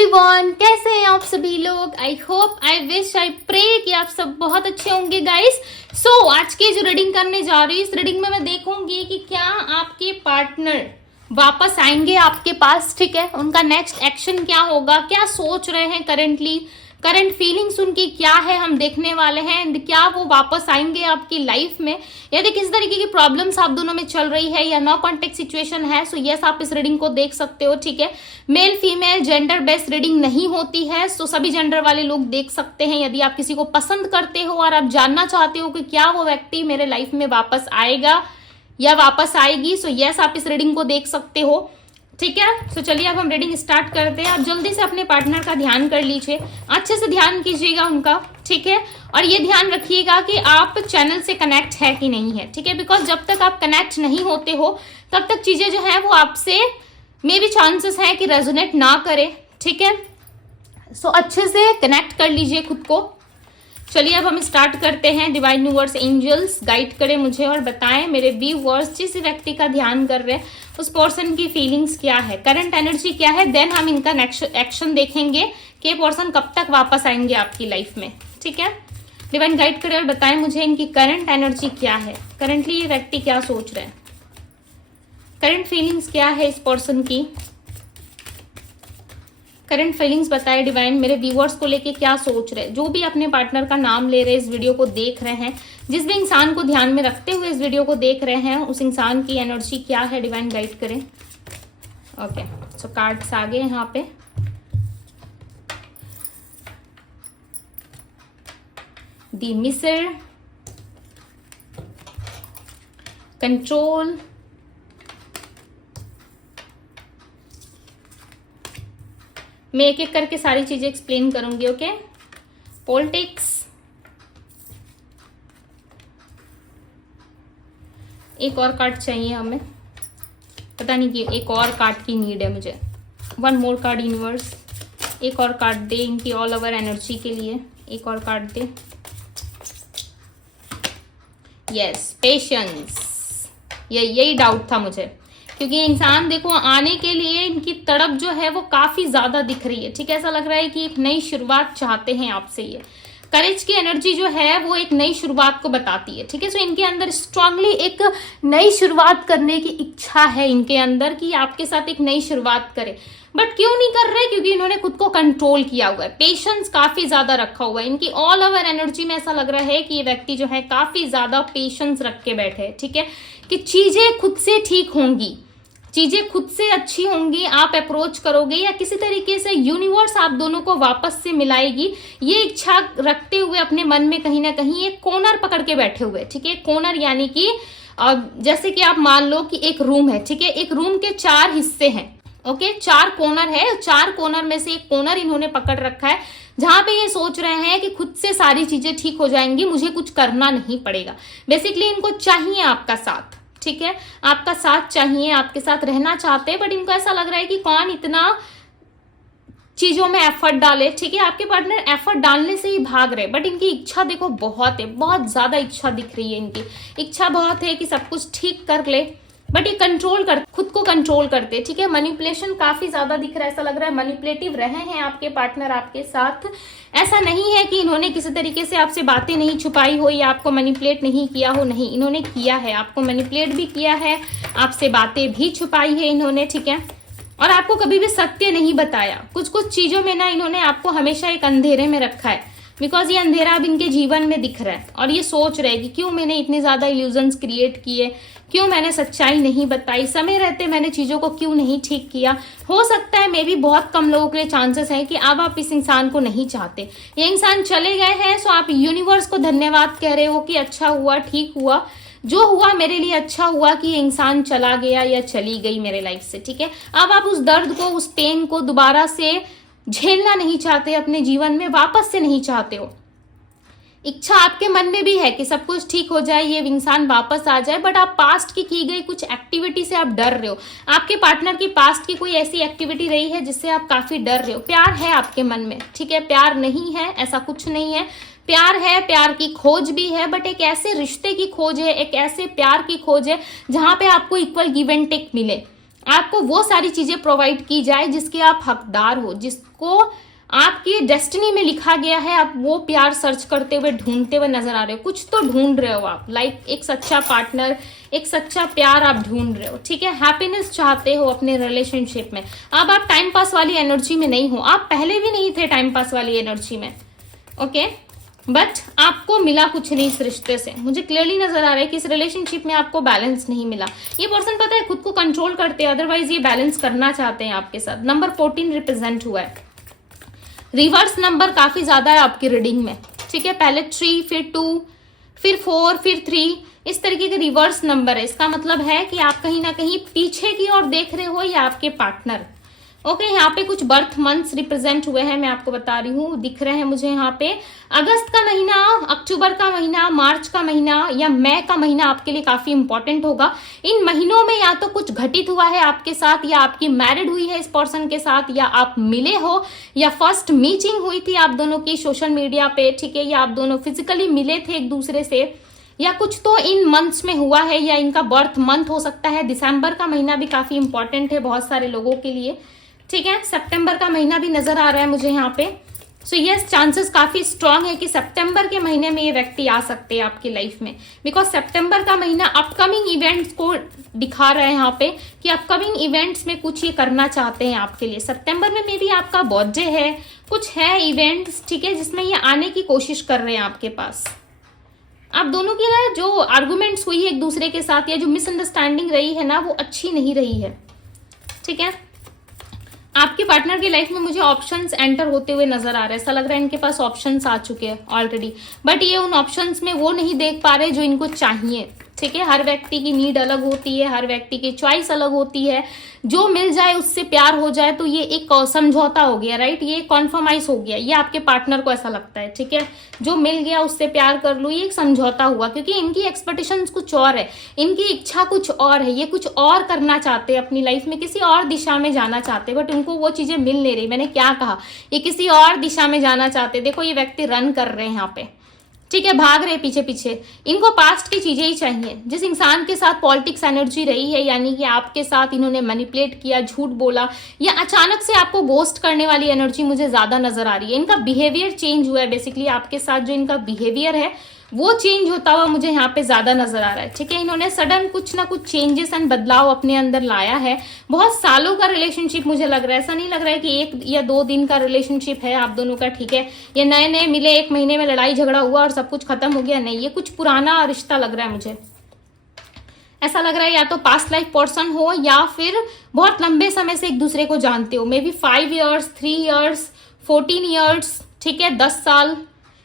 Everyone, कैसे हैं आप सभी लोग। I hope, I wish, I pray कि आप सब बहुत अच्छे होंगे गाइस। सो आज की जो रीडिंग करने जा रही हूँ, इस रीडिंग में मैं देखूंगी कि क्या आपके पार्टनर वापस आएंगे आपके पास। ठीक है, उनका नेक्स्ट एक्शन क्या होगा, क्या सोच रहे हैं करंटली, करंट फीलिंग्स उनकी क्या है, हम देखने वाले हैं। एंड क्या वो वापस आएंगे आपकी लाइफ में, यदि किस तरीके की प्रॉब्लम्स आप दोनों में चल रही है या नो कॉन्टेक्ट सिचुएशन है। सो यस, आप इस रीडिंग को देख सकते हो। ठीक है, male female gender based reading नहीं होती है, सो सभी जेंडर वाले लोग देख सकते हैं। यदि आप किसी को पसंद करते हो और आप जानना चाहते हो कि क्या वो व्यक्ति मेरे लाइफ में वापस आएगा या वापस आएगी, सो यस, आप इस रीडिंग को देख सकते हो। ठीक है, तो चलिए अब हम रीडिंग स्टार्ट करते हैं। आप जल्दी से अपने पार्टनर का ध्यान कर लीजिए, अच्छे से ध्यान कीजिएगा उनका। ठीक है, और ये ध्यान रखिएगा कि आप चैनल से कनेक्ट है कि नहीं है। ठीक है, बिकॉज जब तक आप कनेक्ट नहीं होते हो तब तक चीजें जो है वो आपसे मे भी चांसेस है कि रेजोनेट ना करे। ठीक है, सो अच्छे से कनेक्ट कर लीजिए खुद को। चलिए अब हम स्टार्ट करते हैं। डिवाइन यूनिवर्स एंजल्स गाइड करें मुझे और बताएं मेरे व्यूअर्स जिस व्यक्ति का ध्यान कर रहे हैं उस पर्सन की फीलिंग्स क्या है, करंट एनर्जी क्या है। देन हम इनका एक्शन देखेंगे कि पर्सन कब तक वापस आएंगे आपकी लाइफ में। ठीक है, डिवाइन गाइड करें और बताएं मुझे इनकी करंट एनर्जी क्या है, करंटली ये व्यक्ति क्या सोच रहे हैं, करंट फीलिंग्स क्या है इस पर्सन की। करंट फीलिंग्स बताए डिवाइन, मेरे व्यूअर्स को लेके क्या सोच रहे हैं। जो भी अपने पार्टनर का नाम ले रहे हैं, इस वीडियो को देख रहे हैं, जिस भी इंसान को ध्यान में रखते हुए इस वीडियो को देख रहे हैं, उस इंसान की एनर्जी क्या है, डिवाइन गाइड करें। ओके, सो कार्ड्स आ गए यहाँ पे। द मिसर, कंट्रोल, मैं एक एक करके सारी चीजें एक्सप्लेन करूंगी। ओके, पॉलिटिक्स, एक और कार्ड चाहिए हमें, पता नहीं कि एक और कार्ड की नीड है मुझे। वन मोर कार्ड यूनिवर्स, एक और कार्ड दे इनकी ऑल ओवर एनर्जी के लिए, एक और कार्ड दे। यस, पेशेंस, यही डाउट था मुझे, क्योंकि इंसान देखो आने के लिए इनकी तड़प जो है वो काफी ज्यादा दिख रही है। ठीक है, ऐसा लग रहा है कि एक नई शुरुआत चाहते हैं आपसे। ये करेज की एनर्जी जो है वो एक नई शुरुआत को बताती है। ठीक है, सो इनके अंदर स्ट्रांगली एक नई शुरुआत करने की इच्छा है इनके अंदर कि आपके साथ एक नई शुरुआत करे। बट क्यों नहीं कर रहे, क्योंकि इन्होंने खुद को कंट्रोल किया हुआ है, पेशेंस काफी ज्यादा रखा हुआ है। इनकी ऑल ओवर एनर्जी में ऐसा लग रहा है कि ये व्यक्ति जो है काफी ज्यादा पेशेंस रख के बैठे हैं। ठीक है, कि चीजें खुद से ठीक होंगी, चीजें खुद से अच्छी होंगी, आप अप्रोच करोगे या किसी तरीके से यूनिवर्स आप दोनों को वापस से मिलाएगी, ये इच्छा रखते हुए अपने मन में कहीं ना कहीं एक कॉर्नर पकड़ के बैठे हुए। ठीक है, कॉर्नर यानी कि जैसे कि आप मान लो कि एक रूम है। ठीक है, एक रूम के 4 हिस्से हैं। ओके, 4 कॉर्नर है, 4 कॉर्नर में से एक कॉर्नर इन्होंने पकड़ रखा है जहां पे ये सोच रहे हैं कि खुद से सारी चीजें ठीक हो जाएंगी, मुझे कुछ करना नहीं पड़ेगा। बेसिकली इनको चाहिए आपका साथ। ठीक है, आपका साथ चाहिए, आपके साथ रहना चाहते हैं, बट इनको ऐसा लग रहा है कि कौन इतना चीजों में एफर्ट डाले। ठीक है, आपके पार्टनर एफर्ट डालने से ही भाग रहे, बट इनकी इच्छा देखो बहुत है, बहुत ज्यादा इच्छा दिख रही है। इनकी इच्छा बहुत है कि सब कुछ ठीक कर ले, बट ये कंट्रोल कर, खुद को कंट्रोल करते। ठीक है, मैनिपुलेशन काफी ज्यादा दिख रहा है, ऐसा लग रहा है मैनिपुलेटिव रहे हैं आपके पार्टनर आपके साथ। ऐसा नहीं है कि इन्होंने किसी तरीके से आपसे बातें नहीं छुपाई हो या आपको मैनिपुलेट नहीं किया हो, नहीं, इन्होंने किया है, आपको मैनिपुलेट भी किया है, आपसे बातें भी छुपाई है इन्होंने। ठीक है, और आपको कभी भी सत्य नहीं बताया। कुछ कुछ चीजों में ना इन्होंने आपको हमेशा एक अंधेरे में रखा है, बिकॉज ये अंधेरा अब इनके जीवन में दिख रहा है और ये सोच रहे हैं कि क्यों मैंने इतने ज्यादा इल्यूजन्स क्रिएट किए, क्यों मैंने सच्चाई नहीं बताई, समय रहते मैंने चीजों को क्यों नहीं ठीक किया। हो सकता है मे भी बहुत कम लोगों के लिए चांसेस है कि अब आप इस इंसान को नहीं चाहते, ये इंसान चले गए हैं, सो आप यूनिवर्स को धन्यवाद कह रहे हो कि अच्छा हुआ, ठीक हुआ, जो हुआ मेरे लिए अच्छा हुआ कि ये इंसान चला गया या चली गई मेरे लाइफ से। ठीक है, अब आप उस दर्द को, उस पेन को दोबारा से झेलना नहीं चाहते, अपने जीवन में वापस से नहीं चाहते हो। इच्छा आपके मन में भी है कि सब कुछ ठीक हो जाए, ये इंसान वापस आ जाए, बट आप पास्ट की गई कुछ एक्टिविटी से आप डर रहे हो। आपके पार्टनर की पास्ट की कोई ऐसी एक्टिविटी रही है जिससे आप काफी डर रहे हो। प्यार है आपके मन में, ठीक है, प्यार नहीं है ऐसा कुछ नहीं है, प्यार है, प्यार की खोज भी है, बट एक ऐसे रिश्ते की खोज है, एक ऐसे प्यार की खोज है जहां पे आपको इक्वल गिव एंड टेक मिले। आपको वो सारी चीजें प्रोवाइड की जाए जिसके आप हकदार हो, जिसको आपकी डेस्टिनी में लिखा गया है। आप वो प्यार सर्च करते हुए ढूंढते हुए नजर आ रहे हो, कुछ तो ढूंढ रहे हो आप, लाइक एक सच्चा पार्टनर, एक सच्चा प्यार आप ढूंढ रहे हो, ठीक है। हैप्पीनेस चाहते हो अपने रिलेशनशिप में। अब आप टाइम पास वाली एनर्जी में नहीं हो, आप पहले भी नहीं थे टाइम पास वाली एनर्जी में, ओके। बट आपको मिला कुछ नहीं इस रिश्ते से, मुझे क्लियरली नजर आ रहा है कि इस रिलेशनशिप में आपको बैलेंस नहीं मिला। ये पर्सन पता है खुद को कंट्रोल करते हैं, अदरवाइज ये बैलेंस करना चाहते हैं आपके साथ। नंबर 14 रिप्रेजेंट हुआ है, रिवर्स नंबर काफी ज्यादा है आपकी रीडिंग में, ठीक है। पहले 3, फिर 2, फिर 4, फिर 3, इस तरीके के रिवर्स नंबर है। इसका मतलब है कि आप कहीं ना कहीं पीछे की ओर देख रहे हो या आपके पार्टनर, ओके। यहाँ पे कुछ बर्थ मंथ्स रिप्रेजेंट हुए हैं, मैं आपको बता रही हूँ, दिख रहे हैं मुझे यहाँ पे। अगस्त का महीना, अक्टूबर का महीना, मार्च का महीना या मई का महीना आपके लिए काफी इंपॉर्टेंट होगा। इन महीनों में या तो कुछ घटित हुआ है आपके साथ, या आपकी मैरिड हुई है इस पर्सन के साथ, या आप मिले हो, या फर्स्ट मीटिंग हुई थी आप दोनों की सोशल मीडिया पे, ठीक है, या आप दोनों फिजिकली मिले थे एक दूसरे से, या कुछ तो इन मंथ्स में हुआ है, या इनका बर्थ मंथ हो सकता है। दिसंबर का महीना भी काफी इंपॉर्टेंट है बहुत सारे लोगों के लिए, ठीक है। सितंबर का महीना भी नजर आ रहा है मुझे यहाँ पे। सो यस, चांसेस काफी स्ट्रांग है कि सितंबर के महीने में ये व्यक्ति आ सकते हैं आपकी लाइफ में, बिकॉज सितंबर का महीना अपकमिंग इवेंट्स को दिखा रहा है यहाँ पे, कि अपकमिंग इवेंट्स में कुछ ये करना चाहते हैं आपके लिए। सितंबर में मे बी आपका बर्थडे है, कुछ है इवेंट्स, ठीक है, जिसमें ये आने की कोशिश कर रहे हैं आपके पास। आप दोनों की ना जो आर्गुमेंट्स हुई है एक दूसरे के साथ, या जो मिसअंडरस्टैंडिंग रही है ना, वो अच्छी नहीं रही है, ठीक है। आपके पार्टनर की लाइफ में मुझे ऑप्शंस एंटर होते हुए नजर आ रहे हैं, ऐसा लग रहा है इनके पास ऑप्शंस आ चुके हैं ऑलरेडी, बट ये उन ऑप्शंस में वो नहीं देख पा रहे जो इनको चाहिए, ठीक है। हर व्यक्ति की नीड अलग होती है, हर व्यक्ति की चॉइस अलग होती है। जो मिल जाए उससे प्यार हो जाए तो ये एक समझौता हो गया, राइट, ये कॉन्फर्माइज हो गया, ये आपके पार्टनर को ऐसा लगता है, ठीक है। जो मिल गया उससे प्यार कर लो, ये एक समझौता हुआ, क्योंकि इनकी एक्सपेक्टेशंस कुछ और है, इनकी इच्छा कुछ और है, ये कुछ और करना चाहते हैं अपनी लाइफ में, किसी और दिशा में जाना चाहते हैं, बट उनको वो चीजें मिल नहीं रही। मैंने क्या कहा, ये किसी और दिशा में जाना चाहते। देखो ये व्यक्ति रन कर रहे हैं यहाँ पे, ठीक है, भाग रहे पीछे पीछे। इनको पास्ट की चीजें ही चाहिए। जिस इंसान के साथ पॉलिटिक्स एनर्जी रही है, यानी कि आपके साथ इन्होंने मैनिपुलेट किया, झूठ बोला, या अचानक से आपको गोस्ट करने वाली एनर्जी मुझे ज्यादा नजर आ रही है। इनका बिहेवियर चेंज हुआ है, बेसिकली आपके साथ जो इनका बिहेवियर है वो चेंज होता हुआ मुझे यहाँ पे ज्यादा नजर आ रहा है, ठीक है। इन्होंने सडन कुछ ना कुछ चेंजेस एंड बदलाव अपने अंदर लाया है। बहुत सालों का रिलेशनशिप मुझे लग रहा है, ऐसा नहीं लग रहा है कि 1 या 2 दिन का रिलेशनशिप है आप दोनों का, ठीक है। ये नए नए मिले, 1 महीने में लड़ाई झगड़ा हुआ और सब कुछ खत्म हो गया, नहीं, ये कुछ पुराना रिश्ता लग रहा है मुझे। ऐसा लग रहा है या तो पास्ट लाइफ पर्सन हो, या फिर बहुत लंबे समय से एक दूसरे को जानते हो, may be 5 years, 3 years, 14 years, ठीक है, 10 साल,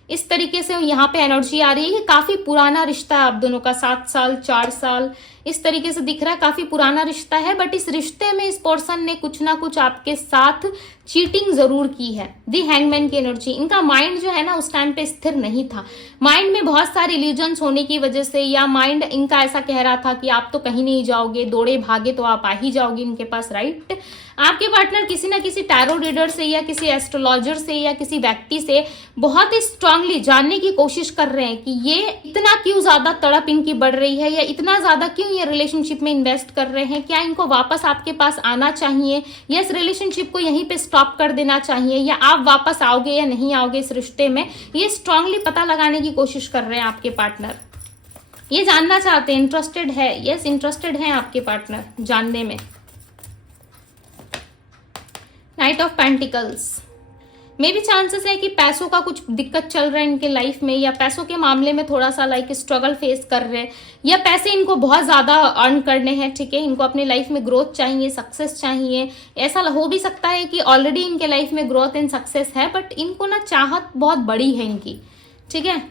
इस तरीके से यहाँ पे एनर्जी आ रही है कि काफी पुराना रिश्ता है आप दोनों का। 7 साल, 4 साल, इस तरीके से दिख रहा है, काफी पुराना रिश्ता है। बट इस रिश्ते में इस पर्सन ने कुछ ना कुछ आपके साथ चीटिंग जरूर की है। दी हैंगमैन की एनर्जी, इनका माइंड जो है ना उस टाइम पे स्थिर नहीं था। माइंड में बहुत सारे इल्यूजन्स होने की वजह से, या माइंड इनका ऐसा कह रहा था कि आप तो कहीं नहीं जाओगे, दौड़े भागे तो आप आ ही जाओगे इनके पास, राइट। आपके पार्टनर किसी ना किसी टैरो रीडर से, या किसी एस्ट्रोलॉजर से, या किसी व्यक्ति से बहुत ही स्ट्रांगली जानने की कोशिश कर रहे हैं कि ये इतना क्यों ज्यादा तड़प इनकी बढ़ रही है, या इतना ज्यादा क्यों ये रिलेशनशिप में इन्वेस्ट कर रहे हैं। क्या इनको वापस आपके पास आना चाहिए, या इस रिलेशनशिप को यहीं पे स्टॉप कर देना चाहिए, या आप वापस आओगे या नहीं आओगे इस रिश्ते में, ये स्ट्रांगली पता लगाने की कोशिश कर रहे हैं आपके पार्टनर। ये जानना चाहते हैं, इंटरेस्टेड है, यस इंटरेस्टेड है आपके पार्टनर जानने में। नाइट ऑफ पेंटिकल्स, मे भी चांसेस है कि पैसों का कुछ दिक्कत चल रहा है इनके लाइफ में, या पैसों के मामले में थोड़ा सा लाइक स्ट्रगल फेस कर रहे हैं, या पैसे इनको बहुत ज्यादा अर्न करने हैं, ठीक है। इनको अपनी लाइफ में ग्रोथ चाहिए, सक्सेस चाहिए। ऐसा हो भी सकता है कि ऑलरेडी इनके लाइफ में ग्रोथ एंड सक्सेस है, बट इनको ना चाहत बहुत बड़ी है इनकी, ठीक है,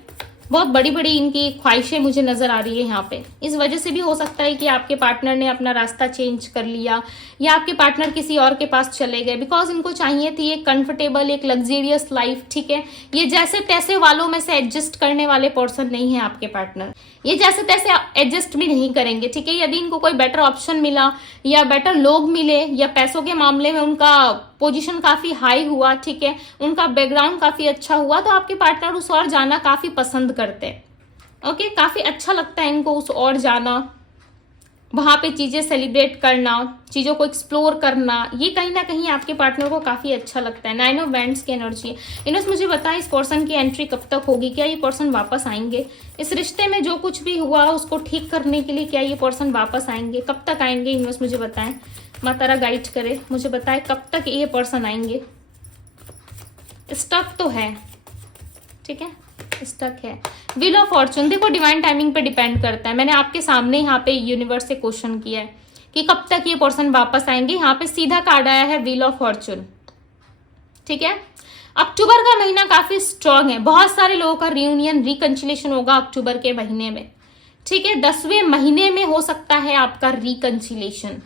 बहुत बड़ी बड़ी इनकी ख्वाहिशें मुझे नजर आ रही है यहाँ पे। इस वजह से भी हो सकता है कि आपके पार्टनर ने अपना रास्ता चेंज कर लिया, या आपके पार्टनर किसी और के पास चले गए, बिकॉज इनको चाहिए थी एक कंफर्टेबल, एक लग्जरियस लाइफ, ठीक है। ये जैसे तैसे वालों में से एडजस्ट करने वाले पर्सन नहीं है आपके पार्टनर, ये जैसे तैसे एडजस्ट भी नहीं करेंगे, ठीक है। यदि इनको कोई बेटर ऑप्शन मिला, या बेटर लोग मिले, या पैसों के मामले में उनका पोजीशन काफी हाई हुआ, ठीक है, उनका बैकग्राउंड काफी अच्छा हुआ, तो आपके पार्टनर उस और जाना काफी पसंद करते हैं, ओके। काफी अच्छा लगता है इनको उस और जाना, वहां पे चीजें सेलिब्रेट करना, चीजों को एक्सप्लोर करना, ये कहीं ना कहीं आपके पार्टनर को काफी अच्छा लगता है। 9 ऑफ वैंड्स की एनर्जी है। इन्होंने मुझे बताया इस पर्सन की एंट्री कब तक होगी, क्या ये पर्सन वापस आएंगे, इस रिश्ते में जो कुछ भी हुआ उसको ठीक करने के लिए क्या ये पर्सन वापस आएंगे, कब तक आएंगे, इन्होंने मुझे बताएं। माँ तारा गाइड करे, मुझे बताए कब तक ये पर्सन आएंगे। स्टक तो है, ठीक है, स्टक है। व्हील ऑफ फॉर्चून, देखो डिवाइन टाइमिंग पे डिपेंड करता है। मैंने आपके सामने यहाँ पे यूनिवर्स से क्वेश्चन किया है कि कब तक ये पर्सन वापस आएंगे। यहाँ पे सीधा कार्ड आया है व्हील ऑफ फॉर्चून, ठीक है। अक्टूबर का महीना काफी स्ट्रांग है, बहुत सारे लोगों का रियूनियन रिकंसिलेशन होगा अक्टूबर के महीने में, ठीक है। 10वें महीने में हो सकता है आपका रिकंसिलेशन,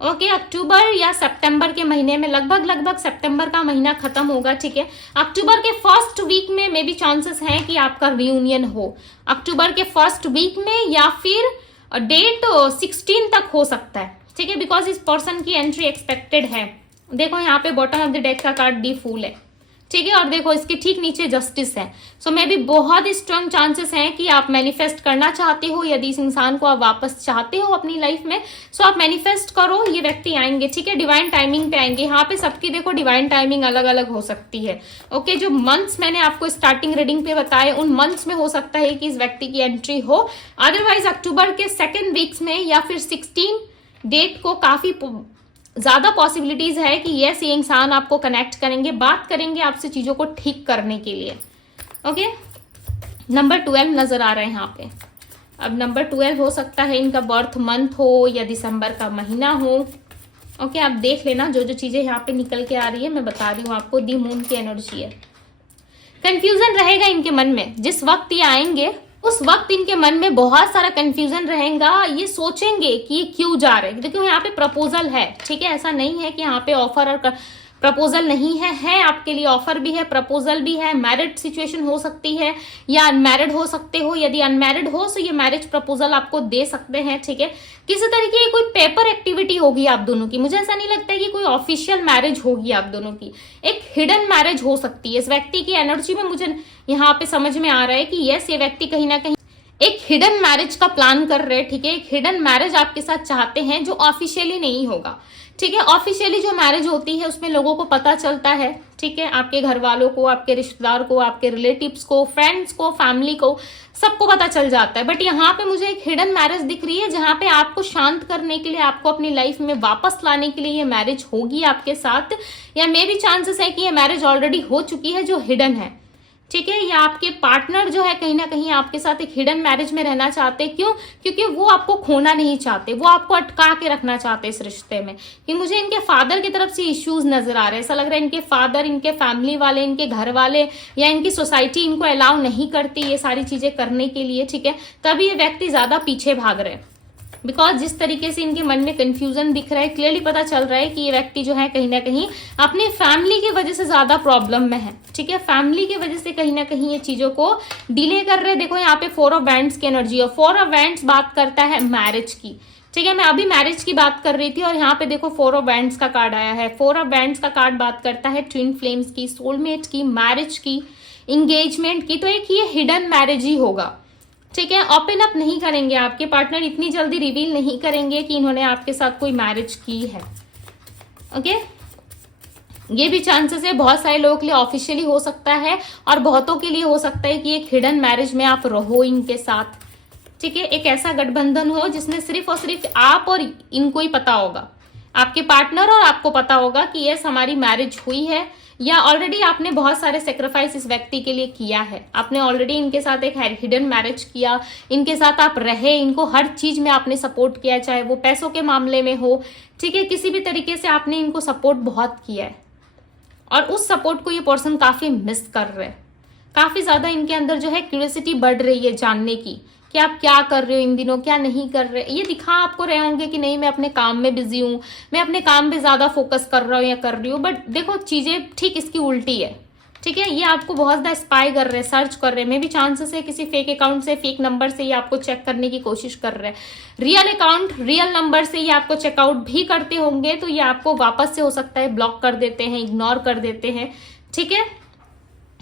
ओके। अक्टूबर या सितंबर के महीने में, लगभग सितंबर का महीना खत्म होगा, ठीक है। अक्टूबर के फर्स्ट वीक में मे भी चांसेस हैं कि आपका रियूनियन हो, अक्टूबर के फर्स्ट वीक में, या फिर डेट 16 तक हो सकता है, ठीक है, बिकॉज इस पर्सन की एंट्री एक्सपेक्टेड है। देखो यहाँ पे बॉटम ऑफ द डेक का कार्ड दी फूल है, ठीक है, और देखो इसके ठीक नीचे जस्टिस है। सो मे भी बहुत ही स्ट्रांग चांसेस हैं कि आप मैनिफेस्ट करना चाहते हो, यदि इस इंसान को आप वापस चाहते हो अपनी लाइफ में, सो आप मैनिफेस्ट करो, ये व्यक्ति आएंगे, ठीक है। डिवाइन टाइमिंग पे आएंगे। यहाँ पे सबकी देखो डिवाइन टाइमिंग अलग अलग हो सकती है, ओके। जो मंथ्स मैंने आपको स्टार्टिंग रीडिंग पे बताए, उन मंथ्स में हो सकता है कि इस व्यक्ति की एंट्री हो, अदरवाइज अक्टूबर के सेकेंड वीक्स में या फिर 16 डेट को काफी ज्यादा पॉसिबिलिटीज है कि यस ये इंसान आपको कनेक्ट करेंगे, बात करेंगे आपसे चीजों को ठीक करने के लिए, ओके। नंबर 12 नजर आ रहा है यहाँ पे। अब नंबर 12 हो सकता है इनका बर्थ मंथ हो या दिसंबर का महीना हो, ओके। आप देख लेना, जो जो चीजें यहाँ पे निकल के आ रही है मैं बता रही हूँ आपको। दी मून की एनर्जी है। कंफ्यूजन रहेगा इनके मन में, जिस वक्त ये आएंगे उस वक्त इनके मन में बहुत सारा कंफ्यूजन रहेगा। ये सोचेंगे कि ये क्यों जा रहे हैं, देखो यहाँ पे प्रपोजल है, ठीक है। ऐसा नहीं है कि यहाँ पे ऑफर और प्रपोजल नहीं है आपके लिए ऑफर भी है, प्रपोजल भी है। मैरिड सिचुएशन हो सकती है या अनमैरिड हो सकते हो, यदि अनमैरिड हो तो ये मैरिज प्रपोजल आपको दे सकते हैं, ठीक है। किसी तरीके की कोई पेपर एक्टिविटी होगी आप दोनों की, मुझे ऐसा नहीं लगता है कि कोई ऑफिशियल मैरिज होगी आप दोनों की, एक हिडन मैरिज हो सकती है। इस व्यक्ति की एनर्जी में मुझे यहाँ पे समझ में आ रहा है कि यस ये व्यक्ति कहीं ना कहीं एक हिडन मैरिज का प्लान कर रहे हैं, ठीक है। एक हिडन मैरिज आपके साथ चाहते हैं जो ऑफिशियली नहीं होगा, ठीक है। ऑफिशियली जो मैरिज होती है उसमें लोगों को पता चलता है, ठीक है, आपके घर वालों को, आपके रिश्तेदार को, आपके रिलेटिव्स को, फ्रेंड्स को, फैमिली को, सबको पता चल जाता है। बट यहाँ पे मुझे एक हिडन मैरिज दिख रही है, जहाँ पे आपको शांत करने के लिए, आपको अपनी लाइफ में वापस लाने के लिए ये मैरिज होगी आपके साथ, या मे भी चांसेस है कि ये मैरिज ऑलरेडी हो चुकी है जो हिडन है, ठीक है। या आपके पार्टनर जो है कहीं ना कहीं आपके साथ एक हिडन मैरिज में रहना चाहते हैं, क्यों? क्योंकि वो आपको खोना नहीं चाहते, वो आपको अटका के रखना चाहते इस रिश्ते में। कि मुझे इनके फादर की तरफ से इश्यूज नजर आ रहे हैं, ऐसा लग रहा है इनके फादर, इनके फैमिली वाले, इनके घर वाले या इनकी सोसाइटी इनको अलाउ नहीं करती ये सारी चीजें करने के लिए, ठीक है। तभी ये व्यक्ति ज्यादा पीछे भाग रहे हैं, बिकॉज जिस तरीके से इनके मन में कंफ्यूजन दिख रहा है, क्लियरली पता चल रहा है कि ये व्यक्ति जो है कहीं ना कहीं अपनी फैमिली की वजह से ज्यादा प्रॉब्लम में है, ठीक है। फैमिली की वजह से कहीं ना कहीं ये चीजों को डिले कर रहे हैं। देखो यहाँ पे 4 ऑफ वैंड्स की एनर्जी है। 4 ऑफ वैंड्स बात करता है मैरिज की, ठीक है। मैं अभी मैरिज की बात कर रही थी और यहाँ पे देखो 4 ऑफ वैंड्स का कार्ड आया है। 4 ऑफ वैंड्स का कार्ड बात करता है ट्विन फ्लेम्स की, सोलमेट की, मैरिज की, इंगेजमेंट की। तो एक ये हिडन मैरिज ही होगा, ठीक है। ओपन अप नहीं करेंगे, आपके पार्टनर इतनी जल्दी रिवील नहीं करेंगे कि इन्होंने आपके साथ कोई मैरिज की है, ओके। ये भी चांसेस है, बहुत सारे लोगों के लिए ऑफिशियली हो सकता है और बहुतों के लिए हो सकता है कि एक हिडन मैरिज में आप रहो इनके साथ, ठीक है। एक ऐसा गठबंधन हो जिसमें सिर्फ और सिर्फ आप और इनको ही पता होगा, आपके पार्टनर और आपको पता होगा कि यस हमारी मैरिज हुई है, या ऑलरेडी आपने बहुत सारे सेक्रीफाइस इस व्यक्ति के लिए किया है। आपने ऑलरेडी इनके साथ एक हिडन मैरिज किया, इनके साथ आप रहे, इनको हर चीज में आपने सपोर्ट किया, चाहे वो पैसों के मामले में हो, ठीक है। किसी भी तरीके से आपने इनको सपोर्ट बहुत किया है और उस सपोर्ट को ये पर्सन काफी मिस कर रहे हैं। काफी ज्यादा इनके अंदर जो है क्यूरियोसिटी बढ़ रही है जानने की कि आप क्या कर रहे हो इन दिनों, क्या नहीं कर रहे। ये दिखा आपको रहे होंगे कि नहीं मैं अपने काम में बिजी हूँ, मैं अपने काम पे ज्यादा फोकस कर रहा हूँ या कर रही हूँ, बट देखो चीजें ठीक इसकी उल्टी है, ठीक है। ये आपको बहुत ज्यादा स्पाई कर रहे हैं, सर्च कर रहे हैं, मे भी चांसेस है किसी फेक अकाउंट से, फेक नंबर से ये आपको चेक करने की कोशिश कर रहे हैं। रियल अकाउंट, रियल नंबर से ये आपको चेकआउट भी करते होंगे, तो ये आपको वापस से हो सकता है ब्लॉक कर देते हैं, इग्नोर कर देते हैं, ठीक है,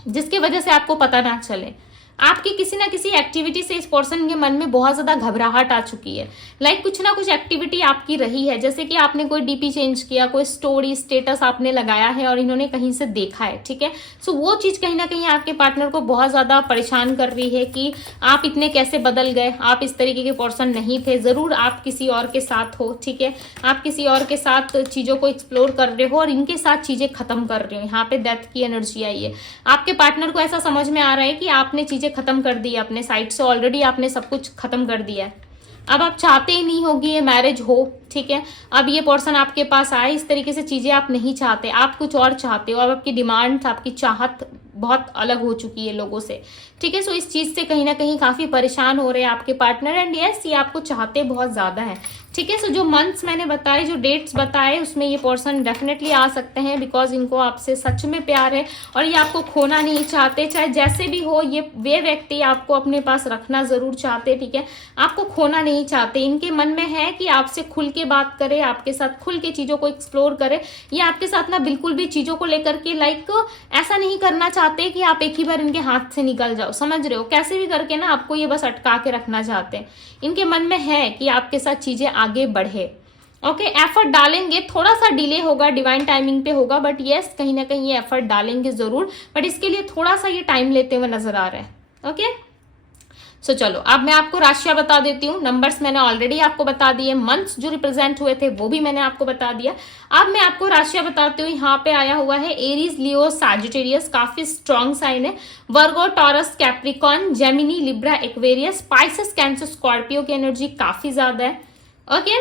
जिसकी वजह से आपको पता ना चले। आपकी किसी ना किसी एक्टिविटी से इस पर्सन के मन में बहुत ज्यादा घबराहट आ चुकी है। लाइक कुछ ना कुछ एक्टिविटी आपकी रही है, जैसे कि आपने कोई डीपी चेंज किया, कोई स्टोरी स्टेटस आपने लगाया है और इन्होंने कहीं से देखा है, ठीक है। सो वो चीज कहीं ना कहीं आपके पार्टनर को बहुत ज्यादा परेशान कर रही है कि आप इतने कैसे बदल गए, आप इस तरीके के पर्सन नहीं थे, जरूर आप किसी और के साथ हो, ठीक है। आप किसी और के साथ चीजों को एक्सप्लोर कर रहे हो और इनके साथ चीजें खत्म कर रहे हो। यहाँ पे डेथ की एनर्जी आई है। आपके पार्टनर को ऐसा समझ में आ रहा है कि आपने चीजें खत्म कर दी है अपने साइड से, ऑलरेडी आपने सब कुछ खत्म कर दिया है। अब आप चाहते ही नहीं होगी ये मैरिज हो, ठीक है। अब ये पर्सन आपके पास आए, इस तरीके से चीजें आप नहीं चाहते, आप कुछ और चाहते हो। अब आपकी डिमांड, आपकी चाहत बहुत अलग हो चुकी है लोगों से, ठीक है। सो इस चीज से कहीं ना कहीं काफी परेशान हो रहे हैं आपके पार्टनर, एंड यस ये आपको चाहते बहुत ज्यादा है, ठीक है। सो जो मंथ्स मैंने बताए, जो डेट्स बताए, उसमें ये पर्सन डेफिनेटली आ सकते हैं, बिकॉज इनको आपसे सच में प्यार है और ये आपको खोना नहीं चाहते। चाहे जैसे भी हो, ये वे व्यक्ति आपको अपने पास रखना जरूर चाहते, ठीक है। आपको खोना नहीं चाहते। इनके मन में है कि आपसे खुल के बात करे, आपके साथ खुल के चीजों को एक्सप्लोर करे। ये आपके साथ ना बिल्कुल भी चीजों को लेकर के लाइक ऐसा नहीं करना चाहते कि आप एक ही बार इनके हाथ से निकल जाओ, समझ रहे हो। कैसे भी करके ना आपको ये बस अटका के रखना चाहते हैं। इनके मन में है कि आपके साथ चीजें आगे बढ़े, ओके। एफर्ट डालेंगे, थोड़ा सा डिले होगा, डिवाइन टाइमिंग पे होगा, बट यस कहीं ना कहीं ये एफर्ट डालेंगे जरूर, बट इसके लिए थोड़ा सा ये टाइम लेते हुए नजर आ रहा है, ओके। सो चलो अब मैं आपको राशियां बता देती हूँ। नंबर्स मैंने ऑलरेडी आपको बता दिए, मंथ्स जो रिप्रेजेंट हुए थे वो भी मैंने आपको बता दिया। अब मैं आपको राशियां बताती हूँ। यहाँ पे आया हुआ है एरीज, लियो, सैजिटेरियस, काफी स्ट्रॉन्ग साइन है। Virgo, Taurus, Capricorn, Gemini, Libra, Aquarius, Pisces, Cancer, Scorpio की एनर्जी काफी ज्यादा है, ओके।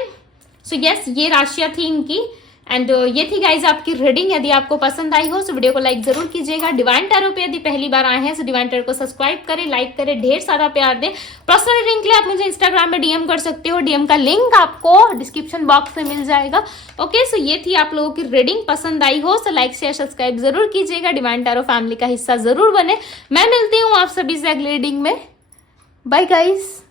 सो यस ये राशियां थी इनकी, एंड ये थी गाइज आपकी रीडिंग। यदि आपको पसंद आई हो तो वीडियो को लाइक जरूर कीजिएगा। डिवाइन टैरो पे यदि पहली बार आए हैं तो डिवाइन टैरो को सब्सक्राइब करें, लाइक करें, ढेर सारा प्यार दें। पर्सनल रीडिंग के लिए आप मुझे इंस्टाग्राम में डीएम कर सकते हो, डीएम का लिंक आपको डिस्क्रिप्शन बॉक्स में मिल जाएगा, ओके। सो ये थी आप लोगों की रीडिंग। पसंद आई हो तो लाइक शेयर सब्सक्राइब जरूर कीजिएगा, डिवाइन टैरो फैमिली का हिस्सा जरूर बने। मैं मिलती हूँ आप सभी से अगली रीडिंग में। Bye guys.